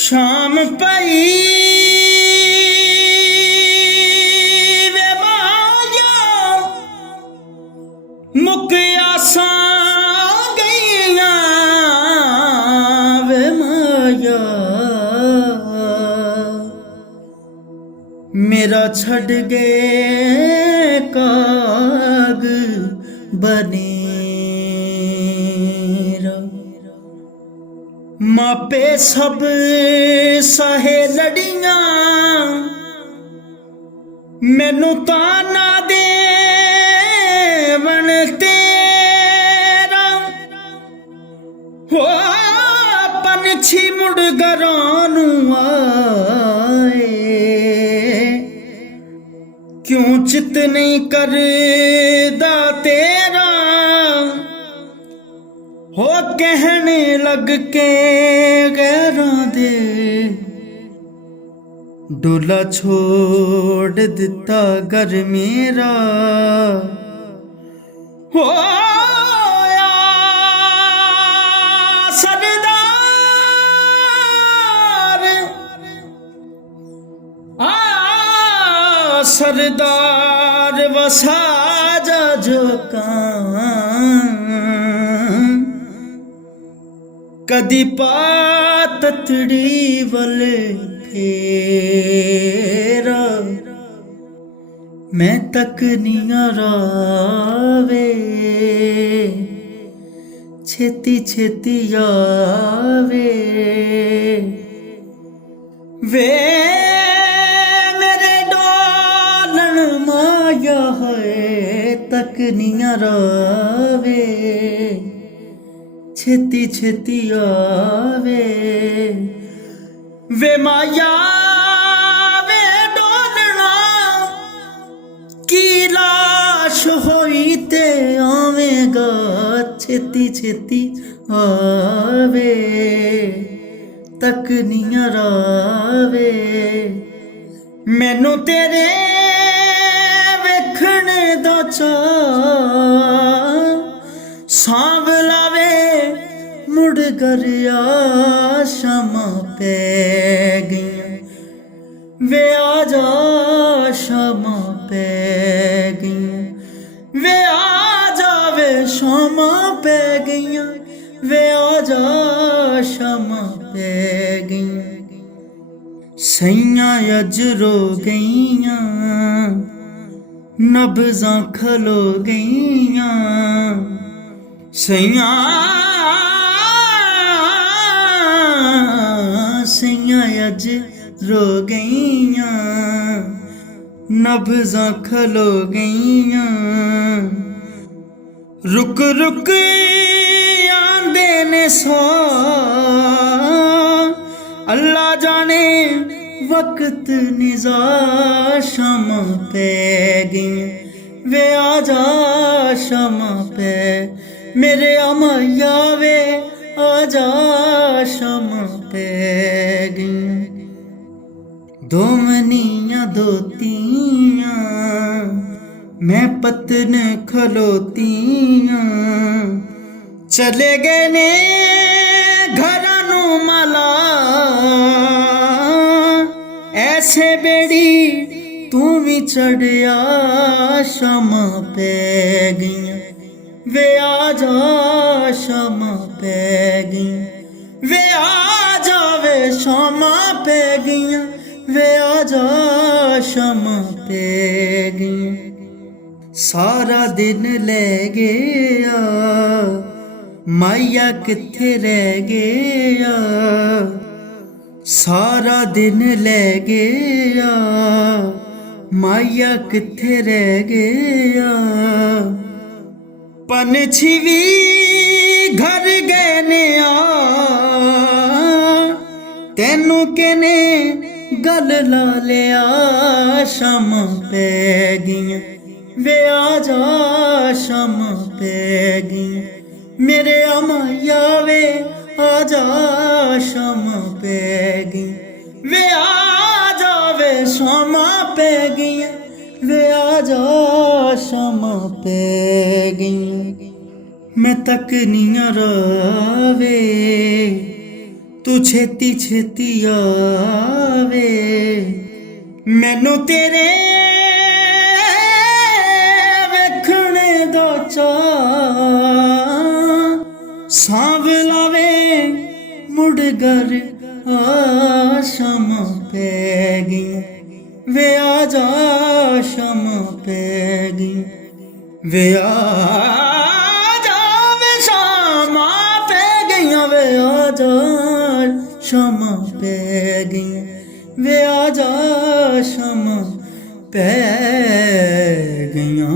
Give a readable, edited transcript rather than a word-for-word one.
शाम पई वे माया मुक आसां गईयां वे माया मेरा छड़ गए काग बने मापे सब सहे लड़ियां मैनू ताना दे बन तेरा हो पंछी मुड़ घरां नू आए क्यों चित नहीं करदा तेरा हो कहने लग के गैरां दे डोला छोड़ दिता घर मेरा हो सरदार वसा जा जो कदी पातड़ी वले फेरा मैं तक निया रावे छेती छेती आवे वे मेरे डोलन माया है तक निया रावे छेती छेती आवे वे माया वे डोलना की लाश होई ते आवेगा छेती छेती आवे तक निया रावे मैनू तेरे वेखने दा चाऽ सांवलावे मुड़ कर शामा पै गईयां वे आजा शामा पै गईयां वे आजा वे शामा पै गईयां वे आजा शामा पै गईयां सैयां अज रो गईयां नब्ज़ां खलो गईयां सैयां अज रो गईयां नब्ज़ां खलो गईयां रुक रुक आंदे ने सौ अल्लाह जाने वक्त निज़ा शामा पै गईयां वे आजा शामा पै मेरे अमाया वे आजा शामा पै गईयां दो मनियां दोतियां मैं पतन खलोतियां चले गए ने घरां नू माला ऐसे बेड़ी तू भी चढ़िया शामा पै गईयां वे आजा शामा पै गईयां वे आजा वे शामा पै गईयां वे आजा शामा पै गईयां सारा दिन ले गया माया किथे रह गया सारा दिन ले गया माया किथे रह गया पंछी भी घर गए ने ਤੈਨੂੰ ਕਿਨੇ ਗੱਲ ਲਾ ਲਿਆ ਸ਼ਾਮਾਂ ਪੈ ਗਈਆਂ ਵੇ ਆ ਜਾ ਸ਼ਾਮਾਂ ਪੈ ਗਈਆਂ ਮੇਰੇ ਮਾਇਆ ਵੇ ਆ ਜਾ ਸ਼ਾਮਾਂ ਪੈ ਗਈਆਂ ਵੇ ਆ ਜਾ ਵੇ ਸ਼ਾਮਾਂ ਪੈ ਗਈਆਂ ਵੇ ਆ ਜਾ ਸ਼ਾਮਾਂ ਪੈ ਗਈਆਂ ਮੈਂ ਤੱਕਨੀਆਂ ਰਾਵੇ ਤੂੰ ਛੇਤੀ ਛੇਤੀ ਆਵੇ ਮੈਨੂੰ ਤੇਰੇ ਵੇਖਣੇ ਦਾ ਚਾਅ ਸਾਂਭ ਲਾਵੇ ਮੁੜ ਘਰ ਆ ਸ਼ਾਮਾਂ ਪੈ ਗਈਆਂ ਵੇ ਆ ਜਾ ਸ਼ਾਮਾਂ ਪੈ ਗਈਆਂ ਵੇ ਆ ਜਾ ਵੇ ਸ਼ਾਮਾਂ ਪੈ ਗਈਆਂ ਵੇ ਆ ਜਾ ਸ਼ਾਮਾਂ ਪੈ ਗਈਆਂ ਵੇ ਆ ਜਾ ਸ਼ਾਮਾਂ ਪੈ ਗਈਆਂ